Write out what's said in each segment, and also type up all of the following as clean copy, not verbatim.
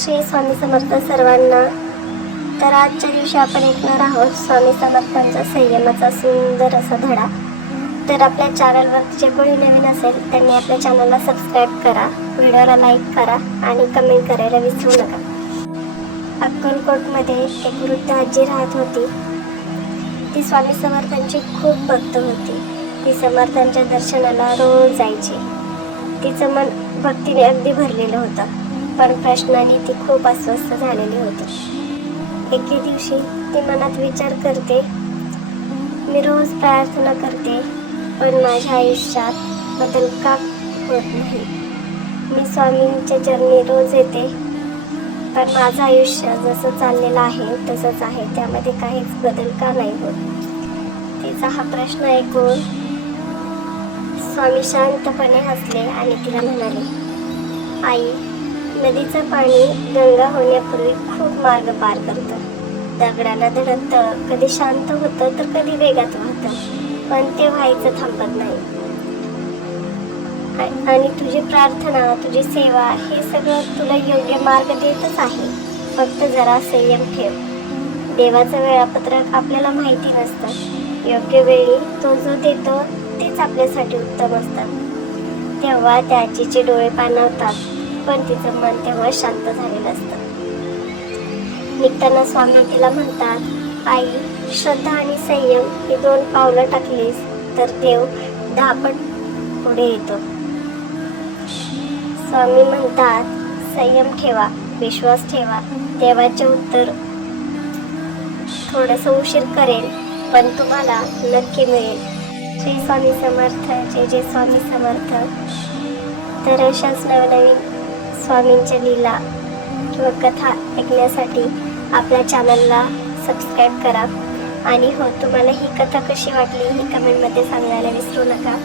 श्री स्वामी समर्थ सर्वांना। तर आजच्या दिवशी आपण ऐकणार आहोत स्वामी समर्थांचा संयमाचा सुंदर असा धडा। तर आपल्या चॅनलवर जे कोणी नवीन असेल त्यांनी आपल्या चॅनलला सबस्क्राईब करा, व्हिडिओला लाईक करा आणि कमेंट करायला विसरू नका। अक्कलकोटमध्ये एक वृद्ध आजी राहत होती। ती स्वामी समर्थांची खूप भक्त होती। ती समर्थांच्या दर्शनाला रोज जायची। तिचं मन भक्तीने अगदी भरलेलं होतं, पण प्रश्नांनी ती खूप अस्वस्थ झालेली होती। एके दिवशी ती मनात विचार करते, मी रोज प्रार्थना करते, पण माझ्या आयुष्यात बदल का होत नाही? मी स्वामींच्या चरणी रोज येते, पण माझं आयुष्य जसं चाललेलं आहे तसंच आहे, त्यामध्ये काहीच बदल का नाही होत? तिचा हा प्रश्न ऐकून स्वामी शांतपणे हसले आणि तिला म्हणाले, आई, नदीचं पाणी गंगा होण्यापूर्वी खूप मार्ग पार करतं। दगडाला धडकतं, कधी शांत होतं तर कधी वेगात वाहतं, पण ते व्हायचं थांबत नाही। आणि तुझी प्रार्थना, तुझी सेवा हे सगळं तुला योग्य मार्ग देतच आहे। फक्त जरा संयम ठेव। देवाचं वेळापत्रक आपल्याला माहिती नसतं। योग्य वेळी तो जो देतो तेच आपल्यासाठी उत्तम असतं। तेव्हा त्या आजीचे डोळे पाणावतात, पण तिचं मन तेव्हा शांत झालेलं असतं। निघताना स्वामी तिला म्हणतात, आई, श्रद्धा आणि संयम ही 2 पावलं टाकलीस तर देव 10 पट पुढे येतो। स्वामी म्हणतात, संयम ठेवा, विश्वास ठेवा, देवाचे उत्तर थोडंसं उशीर करेल, पण तुम्हाला नक्की मिळेल। श्री स्वामी समर्थ, जय जय स्वामी समर्थ। तर अशाच नवनवीन स्वामींच्या लीला किंवा कथा ऐकण्यासाठी आपल्या चॅनलला सबस्क्राईब करा। आणि हो, तुम्हाला ही कथा कशी वाटली ही कमेंटमध्ये सांगायला विसरू नका।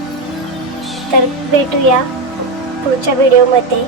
तर भेटूया पुढच्या व्हिडिओमध्ये।